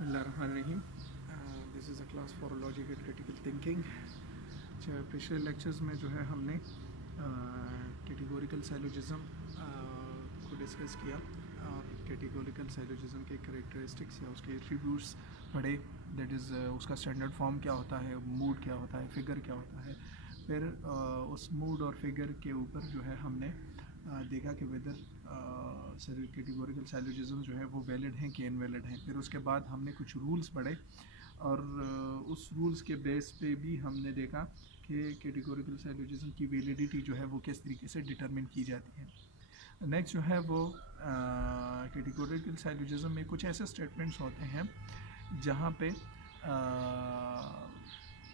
बिस्मिल्लाहिर्रहमानिर्रहीम। This is a class for logic and critical thinking. पिछले lectures में जो है हमने कैटेगोरिकल साइलोजिज्म को डिस्कस किया और कैटेगोरिकल साइलोजिज्म के करेक्टरिस्टिक्स या उसके एट्रीब्यूट्स पढ़े। दैट इज़ उसका स्टैंडर्ड फॉर्म क्या होता है, मूड क्या होता है, फिगर क्या होता है। फिर उस मूड और फिगर के ऊपर जो है हमने देखा कि वेदर कैटेगोरिकल साइलोजिज्म जो है वो वैलिड हैं कि इनवैलिड हैं। फिर उसके बाद हमने कुछ रूल्स पढ़े और उस रूल्स के बेस पे भी हमने देखा कि कैटेगोरिकल साइलोजिज्म की वैलिडिटी जो है वो किस तरीके से डिटरमिन की जाती है। नेक्स्ट जो है वो कैटेगोरिकल साइलोजिज्म में कुछ ऐसे स्टेटमेंट्स होते हैं जहाँ पे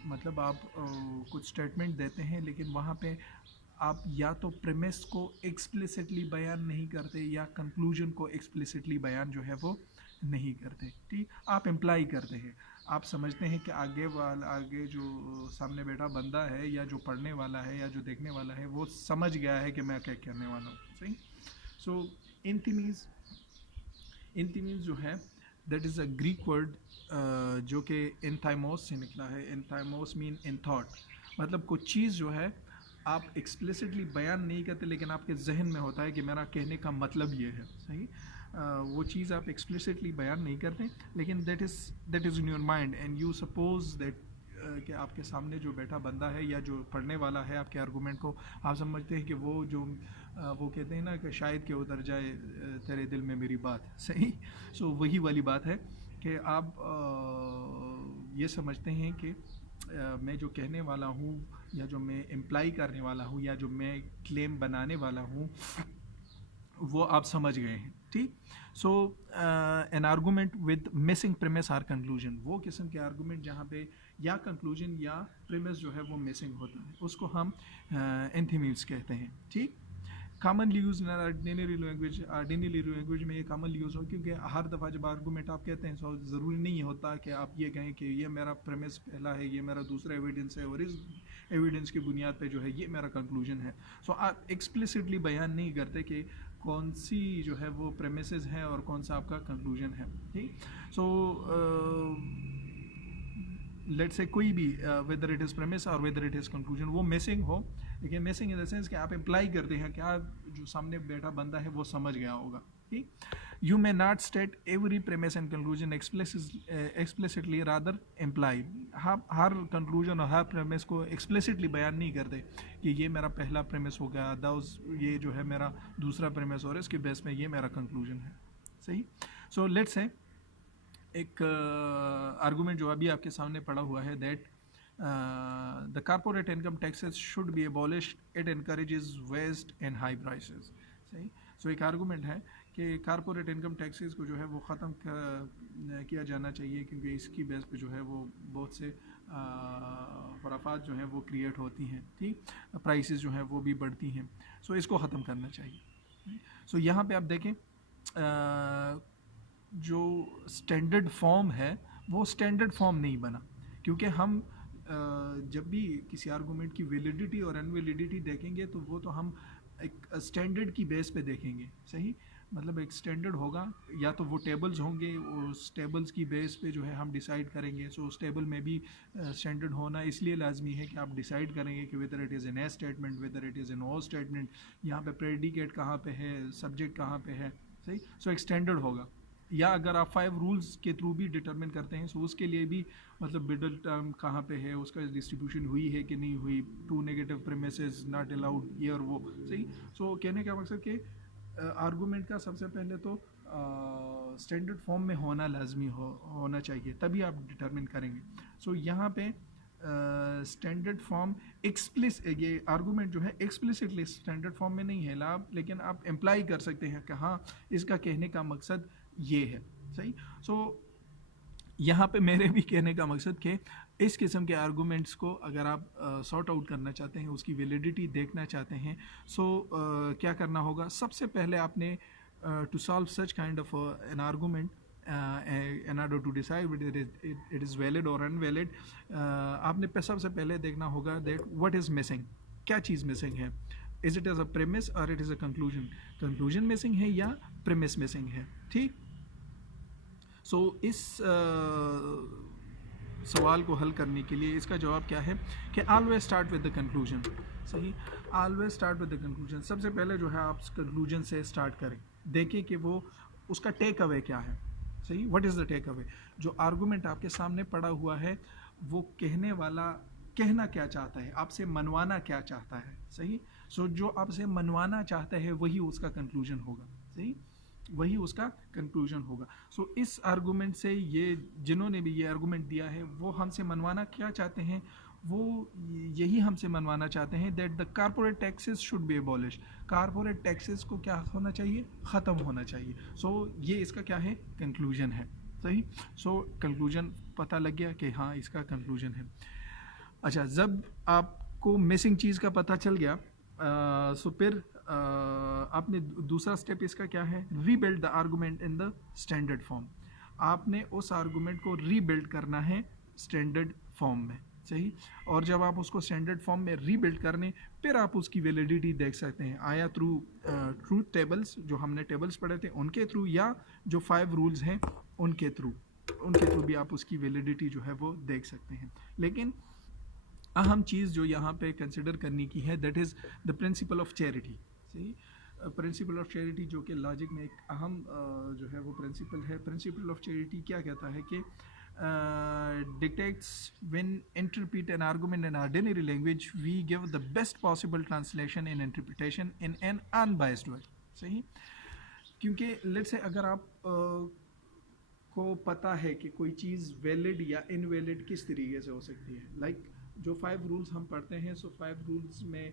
मतलब आप कुछ स्टेटमेंट देते हैं लेकिन वहाँ पे आप या तो प्रेमिस को एक्सप्लिसिटली बयान नहीं करते या कंक्लूजन को एक्सप्लिसिटली बयान जो है वो नहीं करते। ठीक, आप इम्प्लाई करते हैं, आप समझते हैं कि आगे जो सामने बैठा बंदा है या जो पढ़ने वाला है या जो देखने वाला है वो समझ गया है कि मैं क्या कहने वाला हूँ। सही। सो इंथिमीज जो है that is a Greek word जो कि एंथाइमोस से निकला है। एंथाइमोस मीन इन थॉट, मतलब कुछ चीज़ जो है आप एक्सप्लिसिटली बयान नहीं करते लेकिन आपके जहन में होता है कि मेरा कहने का मतलब ये है। सही। वो चीज़ आप एक्सप्लिसिटली बयान नहीं करते लेकिन that is in your mind and you suppose that कि आपके सामने जो बैठा बंदा है या जो पढ़ने वाला है आपके आर्गूमेंट को आप समझते हैं कि वो जो वो कहते हैं ना कि शायद कि उतर जाए तेरे दिल में मेरी बात। सही। सो वही वाली बात है कि आप ये समझते हैं कि मैं जो कहने वाला हूँ या जो मैं इम्प्लाई करने वाला हूँ या जो मैं क्लेम बनाने वाला हूँ वो आप समझ गए हैं। ठीक। So an argument with missing premise or conclusion, वो किस्म के आर्गूमेंट जहाँ पे या कंक्लूजन या प्रेमिस जो है वो मिसिंग होता है उसको हम एंथीमीज कहते हैं। ठीक। Commonly use in ordinary language में ये कॉमनली यूज़ हो, क्योंकि हर दफ़ा जब आर्गूमेंट आप कहते हैं तो ज़रूरी नहीं होता कि आप ये कहें कि ये मेरा प्रेमिस पहला है, ये मेरा दूसरा एविडेंस है और इस एविडेंस की बुनियाद पे जो है ये मेरा कंक्लूजन है। सो आप एक्सप्लिसिटली बयान नहीं करते कि कौन सी जो है वो प्रेमिसेस हैं और कौन सा आपका कंक्लूजन है। ठीक। सो लेट से कोई भी वेदर इट इज़ प्रेमिस और वेदर इट इज़ कंक्लूजन वो मिसिंग हो, लेकिन मिसिंग इन द सेंस कि आप इम्प्लाई करते हैं कि आप जो सामने बैठा बंदा है वो समझ गया होगा। ठीक। You may not state every premise and conclusion explicitly rather imply, her conclusion और हर प्रेमिस को एक्सप्लिसिटली बयान नहीं करते कि ये मेरा पहला प्रेमिस हो गया, ये जो है मेरा दूसरा प्रेमिस और इसके बेस में ये मेरा कंक्लूजन है। सही। सो लेट्स से एक आर्गूमेंट जो अभी आपके सामने पड़ा हुआ है that the corporate income taxes should be abolished, it encourages waste and high prices. सही। सो एक आर्गूमेंट है कि कॉर्पोरेट इनकम टैक्सेस को जो है वो ख़त्म किया जाना चाहिए क्योंकि इसकी बेस पे जो है वो बहुत से खुराफात जो हैं वो क्रिएट होती हैं। ठीक। प्राइसेस जो हैं वो भी बढ़ती हैं। सो इसको ख़त्म करना चाहिए। सो यहाँ पे आप देखें जो स्टैंडर्ड फॉर्म है वो स्टैंडर्ड फॉर्म नहीं बना, क्योंकि हम जब भी किसी आर्गूमेंट की वैलिडिटी और अनवैलिडिटी देखेंगे तो वो तो हम एक स्टैंडर्ड की बेस पे देखेंगे। सही। मतलब एक स्टैंडर्ड होगा या तो वो टेबल्स होंगे, उस टेबल्स की बेस पे जो है हम डिसाइड करेंगे। सो उस टेबल में भी स्टैंडर्ड होना इसलिए लाजमी है कि आप डिसाइड करेंगे कि whether it is an A statement, whether it is an O statement, यहाँ पे प्रेडिकेट कहाँ पे है, सब्जेक्ट कहाँ पे है। सही। सो एक स्टैंडर्ड होगा। या अगर आप 5 रूल्स के थ्रू भी डिटरमिन करते हैं सो उसके लिए भी मतलब मिडल टर्म कहाँ पे है, उसका डिस्ट्रीब्यूशन हुई है कि नहीं हुई, 2 नेगेटिव प्रेमिसेस नॉट अलाउड, ये और वो। सही। सो कहने का मकसद कि आर्गूमेंट का सबसे पहले तो स्टैंडर्ड फॉर्म में होना लाजमी होना चाहिए, तभी आप डिटरमिन करेंगे। सो यहाँ पे स्टैंडर्ड फॉर्म ये आर्गूमेंट जो है एक्सप्लिसिटली स्टैंडर्ड फॉर्म में नहीं है लाभ, लेकिन आप इम्प्लाई कर सकते हैं कि हाँ इसका कहने का मकसद ये है। सही। सो यहाँ पे मेरे भी कहने का मकसद कि इस किस्म के आर्गूमेंट्स को अगर आप सॉर्ट आउट करना चाहते हैं, उसकी वैलिडिटी देखना चाहते हैं, सो क्या करना होगा, सबसे पहले आपने to solve such kind of an argument in order to decide whether it is valid or unvalid, आपने सबसे पहले देखना होगा that what is missing, क्या चीज़ मिसिंग है। Is it as a premise और it is a conclusion, conclusion missing है या प्रेमिस मिसिंग है। ठीक। सो इस सवाल को हल करने के लिए इसका जवाब क्या है कि always start with the conclusion. सही, always start with the conclusion. सबसे पहले जो है आप कंक्लूजन से स्टार्ट करें, देखें कि वो उसका टेक अवे क्या है। सही, what is the takeaway? जो आर्गूमेंट आपके सामने पड़ा हुआ है वो कहने वाला कहना क्या चाहता है, आपसे मनवाना क्या चाहता है। सही, सो जो आपसे मनवाना चाहता है वही उसका कंक्लूजन होगा। सही, वही उसका कंक्लूजन होगा। सो इस आर्गूमेंट से ये जिन्होंने भी ये आर्गूमेंट दिया है वो हमसे मनवाना क्या चाहते हैं, वो यही हमसे मनवाना चाहते हैं that the corporate taxes should B abolish. Corporate taxes को क्या होना चाहिए, ख़त्म होना चाहिए। सो ये इसका क्या है, कंक्लूजन है। सही, सो कंक्लूजन पता लग गया कि हाँ इसका कंक्लूजन है। अच्छा, जब आपको मिसिंग चीज़ का पता चल गया सो फिर आपने दूसरा स्टेप इसका क्या है, rebuild the argument in the standard form. आपने उस आर्गूमेंट को रीबिल्ड करना है स्टैंडर्ड फॉर्म में। सही, और जब आप उसको स्टैंडर्ड फॉर्म में रीबिल्ड करने फिर आप उसकी वैलिडिटी देख सकते हैं, आया थ्रू ट्रूथ टेबल्स, जो हमने टेबल्स पढ़े थे उनके थ्रू, या जो 5 रूल्स हैं उनके थ्रू भी आप उसकी वैलिडिटी जो है वो देख सकते हैं। लेकिन अहम चीज़ जो यहाँ पे कंसिडर करने की है that is the principle of charity. सही, प्रिंसिपल ऑफ चैरिटी जो कि लॉजिक में एक अहम जो है वो प्रिंसिपल है। प्रिंसिपल ऑफ चैरिटी क्या कहता है कि dictates when interpret an argument in ordinary language we give the best possible translation and interpretation in an unbiased way। सही, क्योंकि लेट्स से अगर आप को पता है कि कोई चीज़ वैलिड या इनवैलिड किस तरीके से हो सकती है, लाइक जो 5 रूल्स हम पढ़ते हैं, सो 5 रूल्स में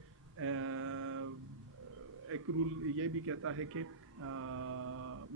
एक रूल ये भी कहता है कि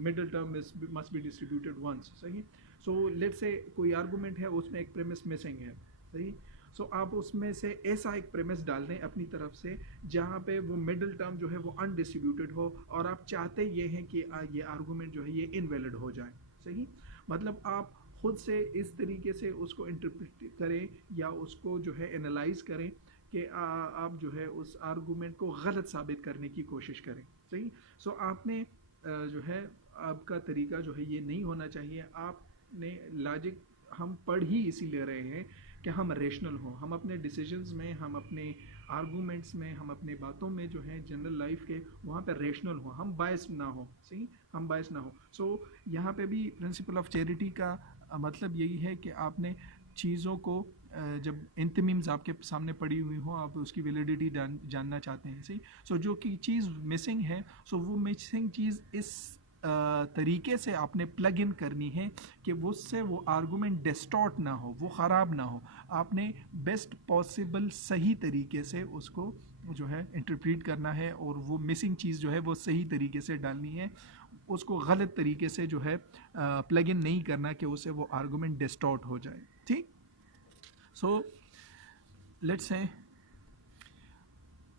middle term must be distributed once. सही, सो लेट्स से कोई आर्गूमेंट है उसमें एक प्रेमिस मिसिंग है। सही, सो आप उसमें से ऐसा एक प्रेमिस डाल दें अपनी तरफ से जहाँ पे वो मिडल टर्म जो है वो अनडिस्ट्रीब्यूटेड हो, और आप चाहते ये हैं कि ये आर्गूमेंट जो है ये इनवैलिड हो जाए। सही, मतलब आप खुद से इस तरीके से उसको इंटरप्रेट करें या उसको जो है एनालाइज करें कि आप जो है उस आर्गूमेंट को गलत साबित करने की कोशिश करें। सही, सो आपने जो है आपका तरीका जो है ये नहीं होना चाहिए। आपने लॉजिक हम पढ़ ही इसीलिए रहे हैं कि हम रेशनल हों, हम अपने डिसीजंस में, हम अपने आर्गूमेंट्स में, हम अपने बातों में जो है जनरल लाइफ के वहाँ पर रेशनल हो, हम बायस ना हो। सही, हम बायस ना हो। सो यहाँ पे भी प्रिंसिपल ऑफ चैरिटी का मतलब यही है कि आपने चीज़ों को जब इंतमीम्स आपके सामने पड़ी हुई हो, आप उसकी वैलिडिटी जानना चाहते हैं। सही, सो जो कि चीज़ मिसिंग है, सो वो मिसिंग चीज़ इस तरीके से आपने प्लग इन करनी है कि उससे वो आर्गूमेंट डिस्टॉर्ट ना हो, वो ख़राब ना हो। आपने बेस्ट पॉसिबल सही तरीके से उसको जो है इंटरप्रीट करना है, और वो मिसिंग चीज़ जो है वो सही तरीके से डालनी है, उसको गलत तरीके से जो है प्लग इन नहीं करना कि उससे वो आर्गूमेंट डिस्टॉर्ट हो जाए। ठीक, सो लेट्स से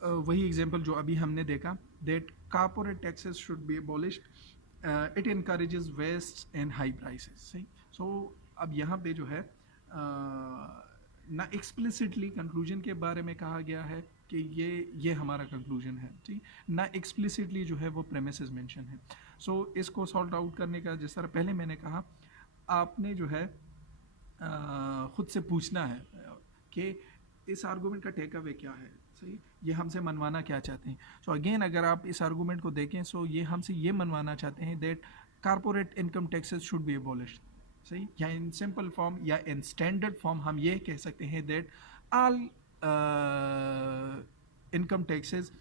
वही एग्जांपल जो अभी हमने देखा, that corporate taxes should be abolished, it encourages waste and high prices. सही, सो अब यहाँ पे जो है ना एक्सप्लिसिटली कंक्लूजन के बारे में कहा गया है कि ये हमारा कंक्लूजन है। ठीक, ना एक्सप्लिसिटली जो है वो प्रेमिसेस मेंशन है। सो इसको सॉल्व आउट करने का, जिस तरह पहले मैंने कहा, आपने जो है ख़ुद से पूछना है कि इस आर्गूमेंट का टेक अवे क्या है। सही, ये हमसे मनवाना क्या चाहते हैं। सो अगेन अगर आप इस आर्गूमेंट को देखें, सो ये हमसे ये मनवाना चाहते हैं that corporate income taxes should be abolished. सही, या इन सिंपल फॉर्म या इन स्टैंडर्ड फॉर्म हम ये कह सकते हैं that all income taxes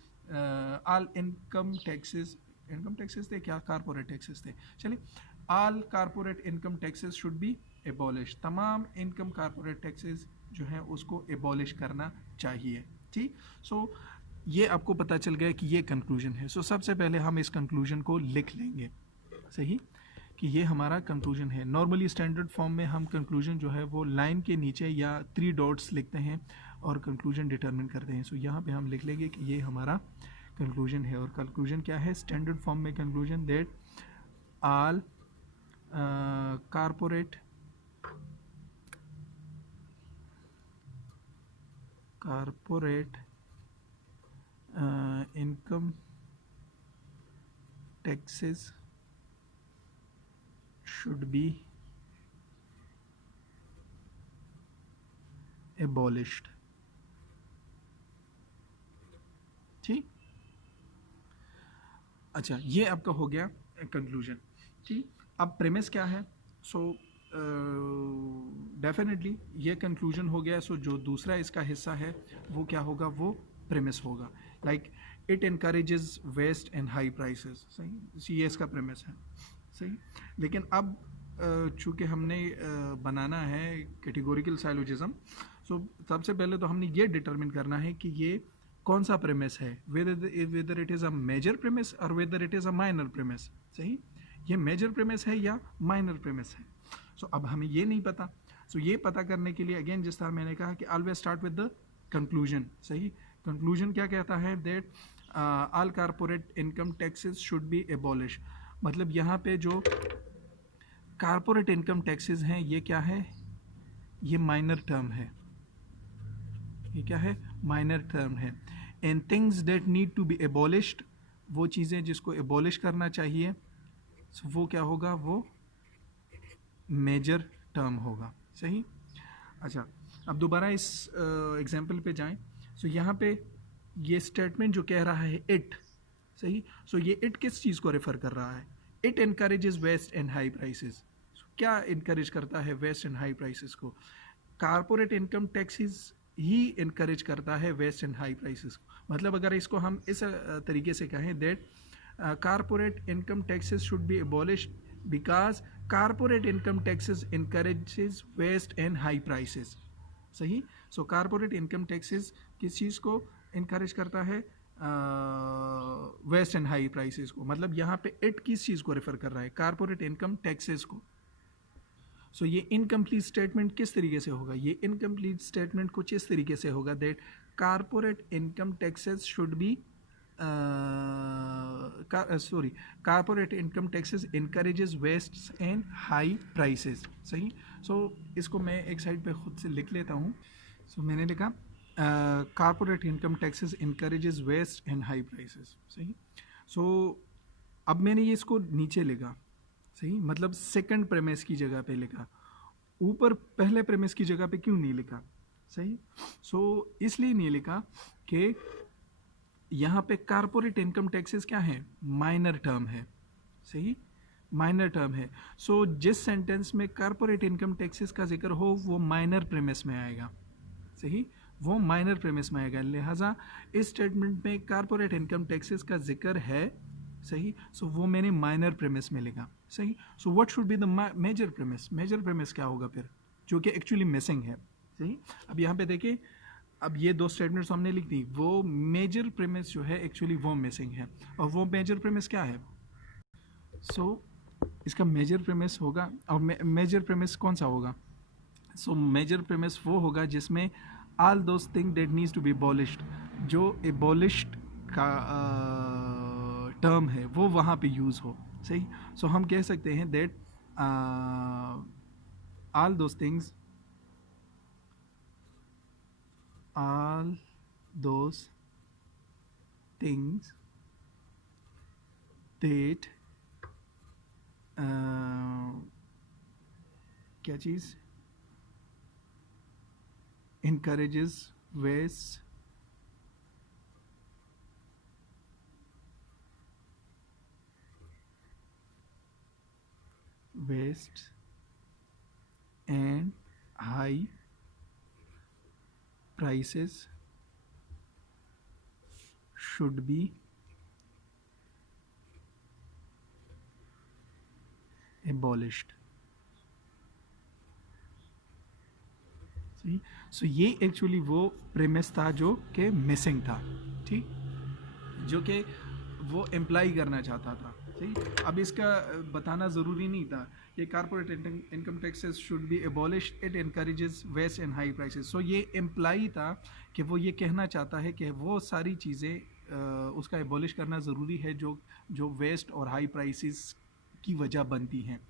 income taxes थे क्या, कारपोरेट टैक्सेस थे, चलिए, all corporate income taxes should B abolish. तमाम इनकम कारपोरेट टैक्सेस जो है उसको एबॉलिश करना चाहिए। ठीक, सो ये आपको पता चल गया कि ये कंक्लूजन है। सो सबसे पहले हम इस कंक्लूजन को लिख लेंगे। सही, कि ये हमारा कंक्लूजन है। नॉर्मली स्टैंडर्ड फॉर्म में हम कंक्लूजन जो है वो लाइन के नीचे या 3 डॉट्स लिखते हैं और कंक्लूजन डिटरमिन करते हैं। सो यहाँ पे हम लिख लेंगे कि ये हमारा कंक्लूजन है। और कंक्लूजन क्या है स्टैंडर्ड फॉर्म में? Conclusion that all corporate income taxes should be abolished। ठीक, अच्छा ये आपका हो गया कंक्लूजन। ठीक, अब प्रेमिस क्या है? सो डेफिनेटली ये कंक्लूजन हो गया। सो जो दूसरा इसका हिस्सा है वो क्या होगा? वो प्रेमिस होगा। Like it encourages waste and high prices. सही, ये इसका प्रेमिस है। सही, लेकिन अब चूँकि हमने बनाना है कैटेगोरिकल साइलोजिज्म, सो सबसे पहले तो हमने ये डिटरमिन करना है कि ये कौन सा प्रेमिस है, whether it is a major premise और whether it is a minor premise. सही, ये मेजर प्रेमिस है या माइनर प्रेमिस है। सो अब हमें ये नहीं पता। सो ये पता करने के लिए अगेन जिस तरह मैंने कहा कि always start with the conclusion. सही, कंक्लूजन क्या कहता है? That all corporate income taxes should B abolish. मतलब यहाँ पे जो कारपोरेट इनकम टैक्सेस हैं ये क्या है? ये माइनर टर्म है। ये क्या है? माइनर टर्म है। And things that need to be abolished, वो चीज़ें जिसको एबॉलिश करना चाहिए, वो क्या होगा? वो मेजर टर्म होगा। सही, अच्छा अब दोबारा इस एग्जाम्पल पे जाएं। सो यहाँ पे ये स्टेटमेंट जो कह रहा है इट, सही, सो ये इट किस चीज़ को रेफर कर रहा है? It encourages waste and high prices. क्या इनकरेज करता है वेस्ट एंड हाई प्राइसेस को? कारपोरेट इनकम टैक्सेस ही इनकरेज करता है वेस्ट एंड हाई प्राइसेस को। मतलब अगर इसको हम इस तरीके से कहें that corporate income taxes should be abolished because corporate income taxes encourages waste and high prices. सही, सो कारपोरेट इनकम टैक्सेस किस चीज़ को इनकरेज करता है? वेस्ट एंड हाई प्राइसेस को। मतलब यहाँ पे इट किस चीज़ को रेफर कर रहा है? कारपोरेट इनकम टैक्सेस को। सो ये इनकम्प्लीट स्टेटमेंट किस तरीके से होगा? ये इनकम्प्लीट स्टेटमेंट कुछ इस तरीके से होगा that corporate income taxes should be corporate income taxes encourages waste and high prices. सही, सो इसको मैं एक साइड पे खुद से लिख लेता हूँ। सो मैंने लिखा corporate income taxes encourages waste and high prices. सही, सो अब मैंने ये इसको नीचे लिखा। सही, मतलब सेकंड प्रेमिस की जगह पे लिखा, ऊपर पहले प्रेमिस की जगह पे क्यों नहीं लिखा? सही, सो इसलिए नहीं लिखा कि यहाँ पे कारपोरेट इनकम टैक्सेस क्या है? माइनर टर्म है। सही, माइनर टर्म है। सो जिस सेंटेंस में कारपोरेट इनकम टैक्सेस का जिक्र हो वो माइनर प्रेमिस में आएगा। सही, वो माइनर प्रेमिस में आएगा। लिहाजा इस स्टेटमेंट में कारपोरेट इनकम टैक्सेस का जिक्र है। सही, सो वो मैंने माइनर प्रेमिस में लिखा। सही, so what should be the major premise? Major premise क्या होगा फिर, जो कि एक्चुअली मिसिंग है? सही, अब यहाँ पे देखिए, अब ये दो स्टेटमेंट्स हमने लिख दी, वो मेजर प्रेमिस जो है एक्चुअली वो मिसिंग है। और वो मेजर प्रेमिस क्या है? सो इसका मेजर प्रेमिस होगा, और मेजर प्रेमिस कौन सा होगा? सो मेजर प्रेमिस वो होगा जिसमें all those thing that needs to be abolished, जो एबॉलिश्ड का टर्म है वो वहाँ पे यूज़ हो। सही, सो हम कह सकते हैं that all those things, all those things that क्या चीज़? encourages waste and high prices should be abolished। सही, सो ये एक्चुअली वो प्रेमिस था जो कि मिसिंग था। ठीक, जो कि वो इम्प्लाई करना चाहता था। सही, अब इसका बताना ज़रूरी नहीं था कि corporate income taxes should be abolished, it encourages waste and high prices. So ये इम्प्लाई था कि वो ये कहना चाहता है कि वो सारी चीज़ें उसका एबॉलिश करना ज़रूरी है जो वेस्ट और हाई प्राइसेस की वजह बनती हैं।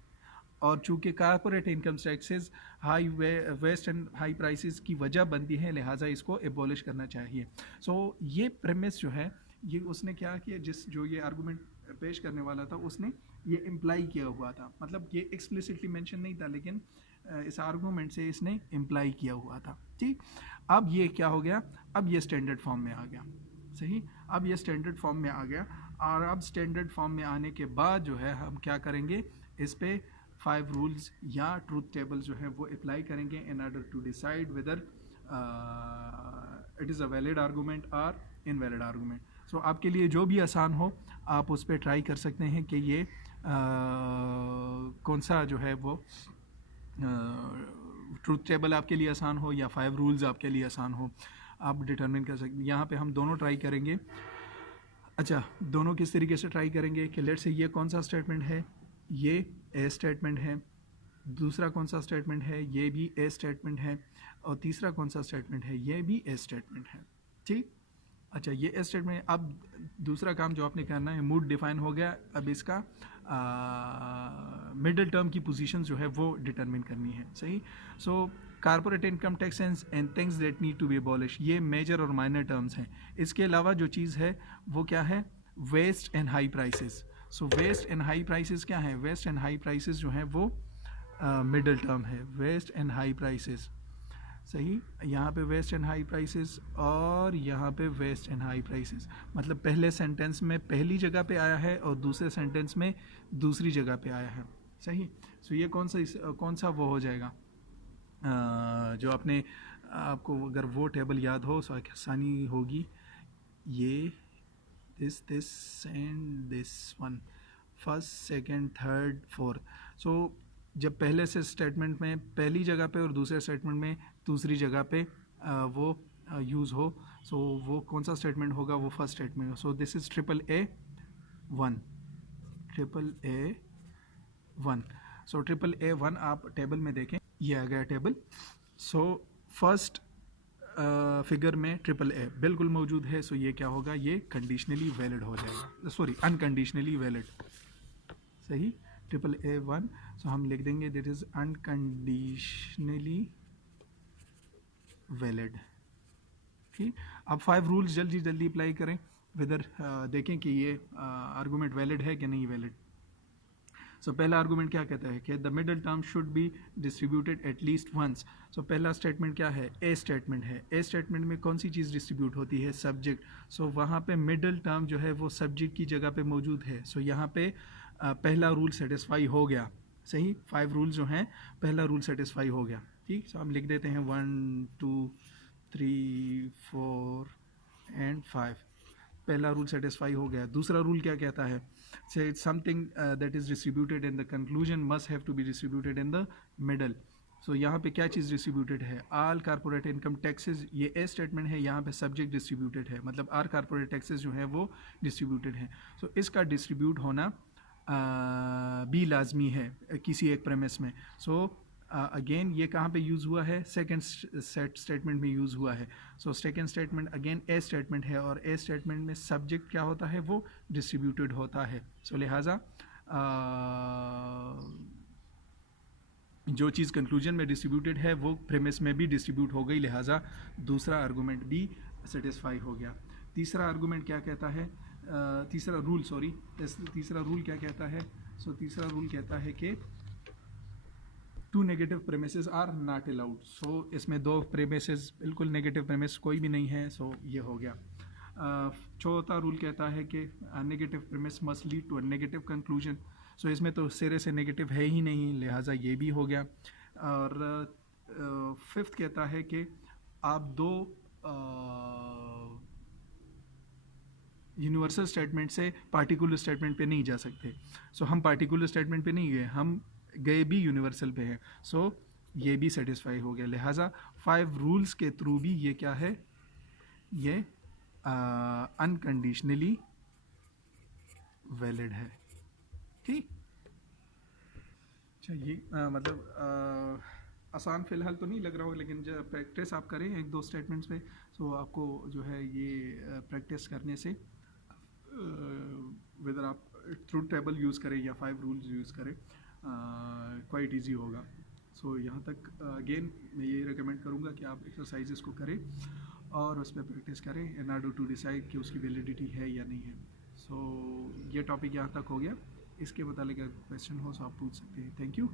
और चूँकि corporate income taxes high waist and high prices की वजह बनती है, लिहाजा इसको एबॉलिश करना चाहिए। सो ये प्रेमिस जो है, ये उसने क्या किया, जो ये आर्गूमेंट पेश करने वाला था उसने ये इम्प्लाई किया हुआ था। मतलब ये एक्सप्लिसिटली मेंशन नहीं था, लेकिन इस आर्गूमेंट से इसने इम्प्लाई किया हुआ था। ठीक, अब ये क्या हो गया, अब ये स्टैंडर्ड फॉर्म में आ गया। सही, अब ये स्टैंडर्ड फॉर्म में आ गया, और अब स्टैंडर्ड फॉर्म में आने के बाद जो है हम क्या करेंगे, इस पे 5 रूल्स या ट्रूथ टेबल जो है वो अप्लाई करेंगे in order to decide whether it is a valid argument और इनवैलिड आर्गूमेंट। सो आपके लिए जो भी आसान हो आप उस पर ट्राई कर सकते हैं कि ये कौन सा जो है वो ट्रूथ टेबल आपके लिए आसान हो या 5 रूल्स आपके लिए आसान हो, आप डिटरमिन कर सकते हैं। यहाँ पे हम दोनों ट्राई करेंगे। अच्छा, दोनों किस तरीके से ट्राई करेंगे कि लेट से ये कौन सा स्टेटमेंट है, ये ए स्टेटमेंट है, दूसरा कौन सा स्टेटमेंट है, ये भी ए स्टेटमेंट है, और तीसरा कौन सा स्टेटमेंट है, ये भी ए स्टेटमेंट है। ठीक, अच्छा ये ए स्टेटमेंट। अब दूसरा काम जो आपने करना है, मूड डिफाइन हो गया, अब इसका मिडिल टर्म की पोजीशन जो है वो डिटरमिन करनी है। सही, so corporate income tax and things that need to be abolish, ये मेजर और माइनर टर्म्स हैं। इसके अलावा जो चीज़ है वो क्या है, waste and high prices. So waste and high prices क्या है, वेस्ट एंड हाई प्राइसेस जो है वो मिडिल टर्म है, वेस्ट एंड हाई प्राइसेस। सही, यहाँ पे वेस्ट एंड हाई प्राइसेस और यहाँ पे वेस्ट एंड हाई प्राइसेस, मतलब पहले सेंटेंस में पहली जगह पे आया है और दूसरे सेंटेंस में दूसरी जगह पे आया है। सही, सो ये कौन सा वो हो जाएगा, जो आपको अगर वो टेबल याद हो तो आसानी होगी। ये this and this one, first second third fourth. So जब पहले से स्टेटमेंट में पहली जगह पे और दूसरे स्टेटमेंट में दूसरी जगह पे वो यूज़ हो, सो वो कौन सा स्टेटमेंट होगा, वो first statement. So this is triple A one, triple A one. So triple A one आप टेबल में देखें, ये आ गया टेबल। सो फर्स्ट फिगर में ट्रिपल ए बिल्कुल मौजूद है। सो ये क्या होगा, ये कंडीशनली वैलिड हो जाएगा, सॉरी अनकंडीशनली वैलिड। सही, ट्रिपल ए वन, सो हम लिख देंगे दिट इज़ अनकंडीशनली वैलिड। ठीक, अब 5 रूल्स जल्दी जल्दी अप्लाई करें, वेदर देखें कि ये आर्गूमेंट वैलिड है कि नहीं वैलिड। सो पहला आर्गूमेंट क्या कहता है कि the middle term should be distributed at least once. So पहला स्टेटमेंट क्या है, ए स्टेटमेंट है। ए स्टेटमेंट में कौन सी चीज़ डिस्ट्रीब्यूट होती है, सब्जेक्ट। सो वहाँ पे मिडल टर्म जो है वो सब्जेक्ट की जगह पे मौजूद है। सो यहाँ पे पहला रूल सेटिस्फाई हो गया। सही, 5 रूल जो हैं पहला रूल सेटिस्फाई हो गया। ठीक, सो हम लिख देते हैं 1 2 3 4 एंड 5, पहला रूल सेटिस्फाई हो गया। दूसरा रूल क्या कहता है, say something that is distributed in the conclusion must have to be distributed in the middle. So यहाँ पे क्या चीज़ डिस्ट्रीब्यूटेड है, आल कारपोरेट इनकम टैक्सेस, ये ए स्टेटमेंट है, यहाँ पे सब्जेक्ट डिस्ट्रीब्यूटेड है, मतलब आर कारपोरेट टैक्सेस जो है वो डिस्ट्रीब्यूटेड है। सो इसका डिस्ट्रीब्यूट होना भी लाजमी है किसी एक प्रेमिस में। सो अगेन ये कहाँ पे यूज़ हुआ है, सेकंड स्टेटमेंट में यूज़ हुआ है। सो सेकंड स्टेटमेंट अगेन ए स्टेटमेंट है, और ए स्टेटमेंट में सब्जेक्ट क्या होता है, वो डिस्ट्रीब्यूटेड होता है। सो लिहाजा जो चीज़ कंक्लूजन में डिस्ट्रीब्यूटेड है वो प्रेमिस में भी डिस्ट्रीब्यूट हो गई, लिहाजा दूसरा आर्गूमेंट भी सेटिस्फाई हो गया। तीसरा आर्गूमेंट क्या कहता है, तीसरा रूल क्या कहता है। सो तीसरा रूल कहता है कि 2 negative premises are not allowed. So इसमें 2 प्रेमिसेस, बिल्कुल नेगेटिव प्रेमिस कोई भी नहीं है। सो ये हो गया। चौथा रूल कहता है कि negative premise must lead to a negative conclusion. So इसमें तो सिरे से नेगेटिव है ही नहीं, लिहाजा ये भी हो गया। और फिफ्थ कहता है कि आप 2 यूनिवर्सल स्टेटमेंट से पार्टिकुलर स्टेटमेंट पे नहीं जा सकते। सो हम पार्टिकुलर स्टेटमेंट पे नहीं गए, हम गए भी यूनिवर्सल पे हैं। सो ये भी सेटिस्फाई हो गया, लिहाजा 5 रूल्स के थ्रू भी ये क्या है, ये अनकंडीशनली वैलिड है। ठीक, अच्छा ये मतलब आसान फ़िलहाल तो नहीं लग रहा होगा, लेकिन जब प्रैक्टिस आप करें 1-2 स्टेटमेंट्स पे, सो आपको जो है ये प्रैक्टिस करने से वेदर आप ट्रूथ टेबल यूज़ करें या 5 रूल्स यूज़ करें, क्वाइट ईजी होगा। सो यहाँ तक अगेन मैं ये रिकमेंड करूँगा कि आप एक्सरसाइजेस को करें और उस पर प्रैक्टिस करें इन ऑर्डर टू डिसाइड कि उसकी वैलिडिटी है या नहीं है। सो ये टॉपिक यहाँ तक हो गया। इसके मुतालिक अगर क्वेश्चन हो तो आप पूछ सकते हैं। Thank you.